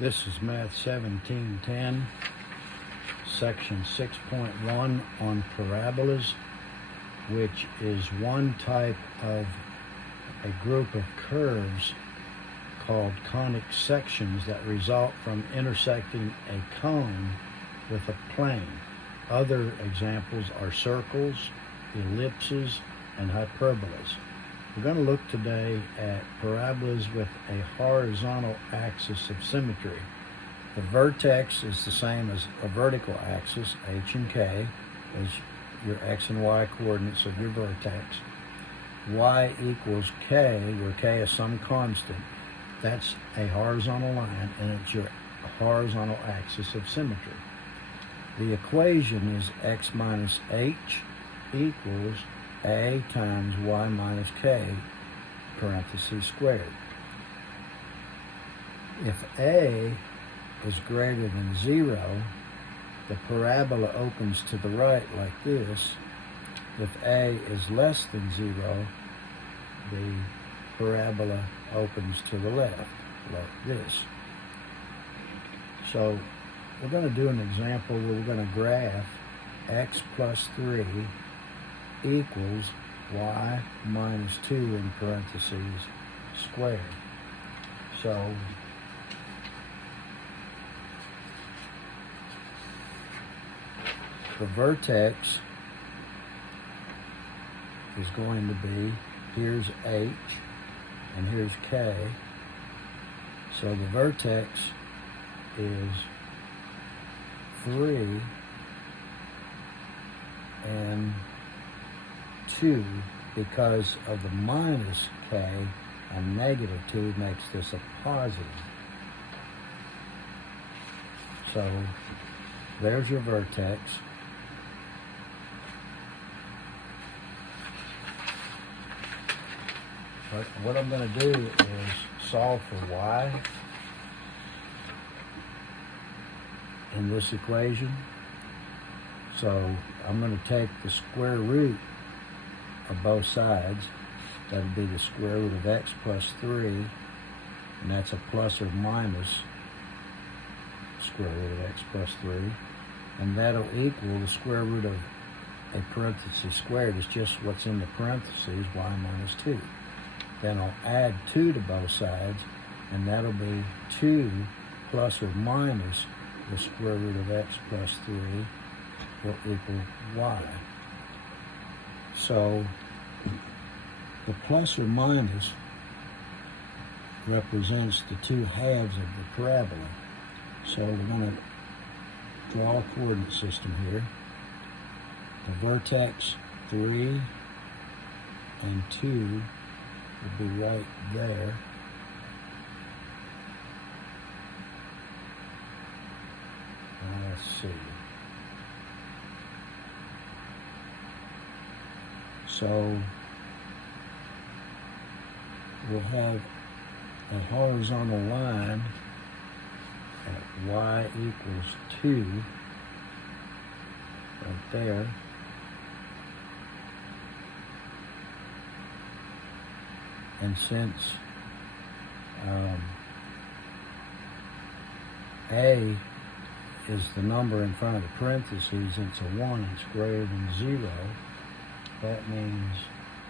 This is Math 1710, Section 6.1 on parabolas, which is one type of a group of curves called conic sections that result from intersecting a cone with a plane. Other examples are circles, ellipses, and hyperbolas. We're going to look today at parabolas with a horizontal axis of symmetry. The vertex is the same as a vertical axis, H and K, as your X and Y coordinates of your vertex. Y equals K, where K is some constant. That's a horizontal line, and it's your horizontal axis of symmetry. The equation is X minus H equals A times Y minus K, parentheses squared. If A is greater than 0, the parabola opens to the right like this. If A is less than 0, the parabola opens to the left like this. So we're going to do an example where we're going to graph x plus 3 equals y minus 2 in parentheses squared. So the vertex is going to be, here's H and here's K. So the vertex is 3 and 2, because of the minus K, a negative 2 makes this a positive. So there's your vertex. What I'm going to do is solve for y in this equation. So I'm going to take the square root of both sides. That would be the square root of x plus 3, and that's a plus or minus square root of x plus 3. And that'll equal the square root of a parenthesis squared is just what's in the parentheses, y minus 2. Then I'll add 2 to both sides, and that'll be 2 plus or minus the square root of x plus 3 will equal y. So the plus or minus represents the two halves of the parabola. So we're going to draw a coordinate system here. The vertex 3 and 2 will be right there. Let's see. So we'll have a horizontal line at y equals 2 right there. And since A is the number in front of the parentheses, it's a 1, it's greater than 0, that means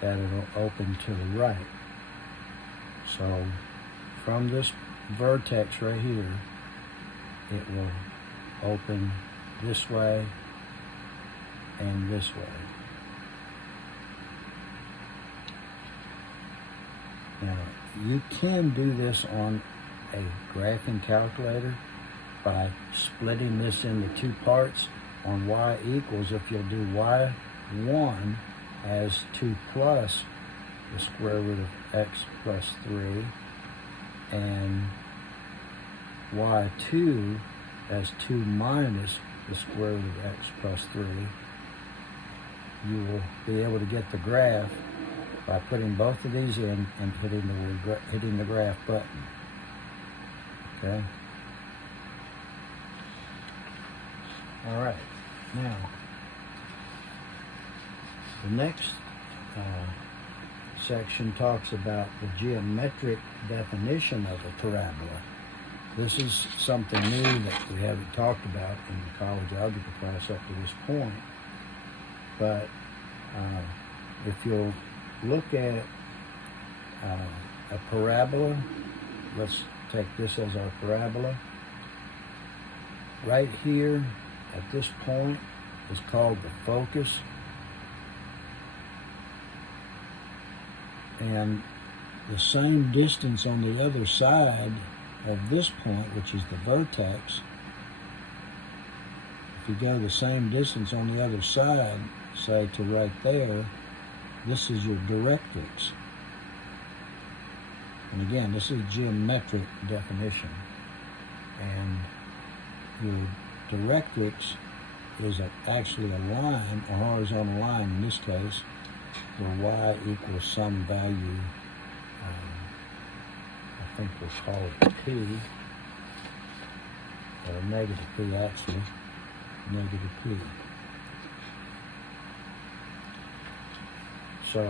that it'll open to the right. So from this vertex right here, it will open this way and this way. Now, you can do this on a graphing calculator by splitting this into two parts. On y equals, if you'll do y1 as 2 plus the square root of x plus 3, and y2 as 2 minus the square root of x plus 3, you will be able to get the graph by putting both of these in and hitting the graph button. Okay? All right. Now, the next section talks about the geometric definition of a parabola. This is something new that we haven't talked about in the college algebra class up to this point. But if you'll look at a parabola, let's take this as our parabola. Right here at this point is called the focus. And the same distance on the other side of this point, which is the vertex, if you go the same distance on the other side, say to right there, this is your directrix. And again, this is geometric definition. And your directrix is actually a line, a horizontal line in this case, where y equals some value, I think we'll call it p, or negative p actually, negative p. So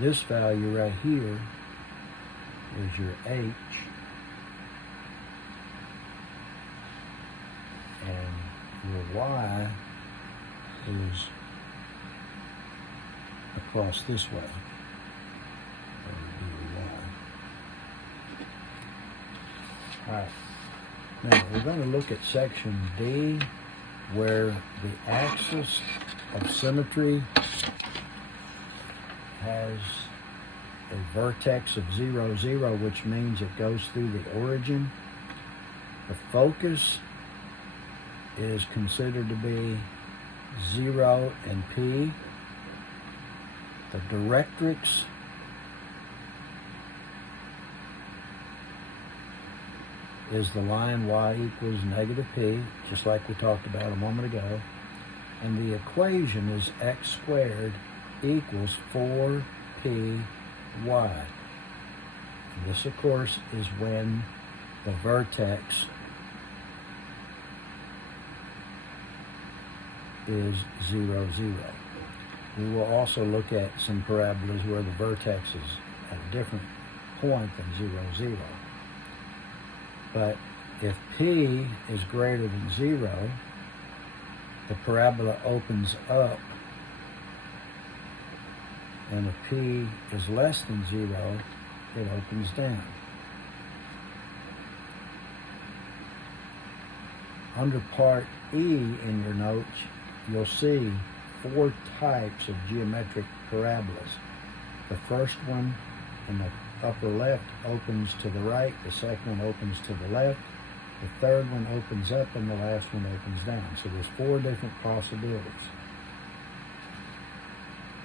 this value right here is your h, and your y is across this way. Alright, now we're going to look at section D, where the axis of symmetry has a vertex of 0, 0, which means it goes through the origin. The focus is considered to be 0 and P. The directrix is the line y equals negative p, just like we talked about a moment ago. And the equation is x squared equals 4py. And this, of course, is when the vertex is 0, 0. We will also look at some parabolas where the vertex is at a different point than 0, 0. But if p is greater than 0, the parabola opens up, and if p is less than 0, it opens down. Under part E in your notes, you'll see 4 types of geometric parabolas. The first one in the upper left opens to the right, the second one opens to the left, the third one opens up, and the last one opens down. So there's 4 different possibilities.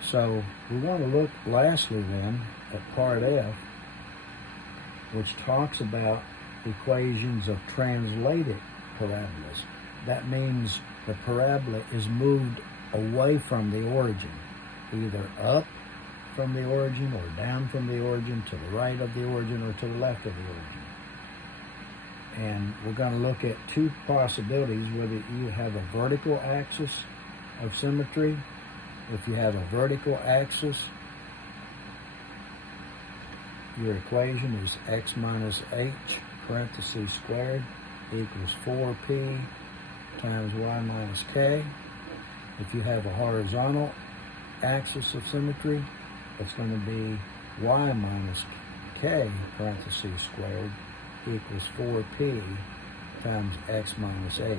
So we want to look lastly then at part F, which talks about equations of translated parabolas. That means the parabola is moved away from the origin, either up from the origin or down from the origin, to the right of the origin or to the left of the origin. And we're going to look at 2 possibilities, whether you have a vertical axis of symmetry. If you have a vertical axis, your equation is x minus h parentheses squared equals 4p times y minus k. If you have a horizontal axis of symmetry, it's going to be y minus k parentheses squared equals 4p times x minus h.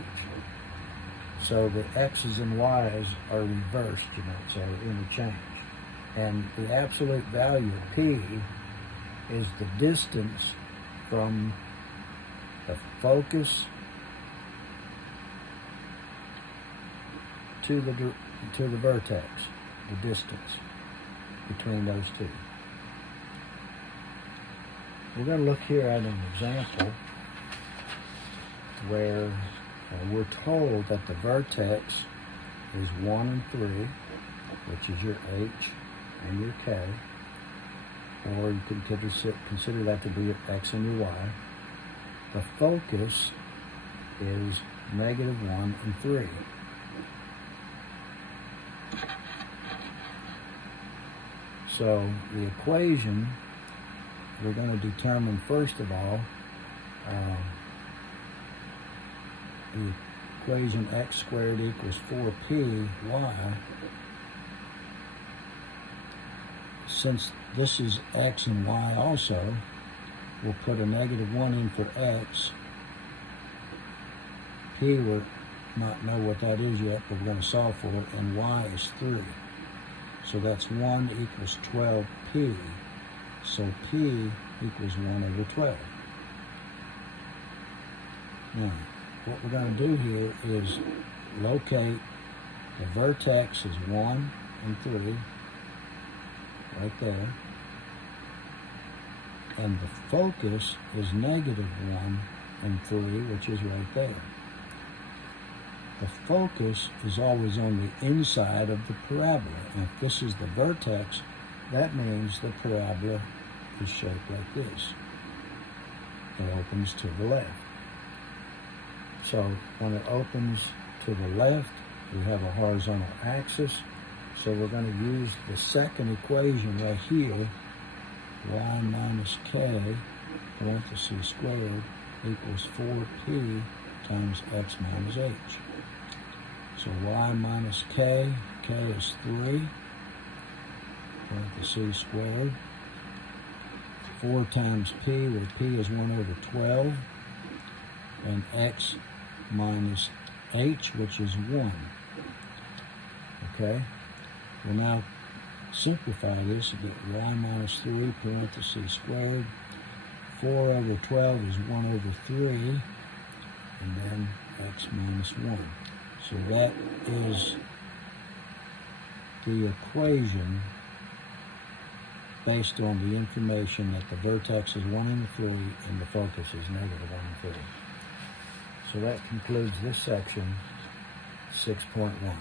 So the x's and y's are reversed, so interchanged. And the absolute value of p is the distance from the focus to the vertex, the distance between those 2. We're going to look here at an example where we're told that the vertex is 1 and 3, which is your h and your k, or you can consider that to be your x and your y. The focus is negative 1 and 3. So the equation we're going to determine first of all the equation x squared equals 4py. Since this is x and y also, we'll put a -1 in for x. P, we're not know what that is yet, but we're going to solve for it, and y is 3. So that's 1 equals 12p. So p equals 1 over 12. Now, what we're going to do here is locate the vertex is 1 and 3, right there. And the focus is -1 and 3, which is right there. The focus is always on the inside of the parabola. And if this is the vertex, that means the parabola is shaped like this. It opens to the left. So when it opens to the left, we have a horizontal axis. So we're going to use the second equation right here, y minus k, parentheses squared, equals 4p times x minus h. So y minus k is 3, parentheses squared, 4 times p, where p is 1 over 12, and x minus h, which is 1. Okay? We'll now simplify this to get y minus 3, parentheses squared. 4 over 12 is 1 over 3, and then x minus 1. So that is the equation based on the information that the vertex is 1 and 3 and the focus is -1 and 3. So that concludes this section 6.1.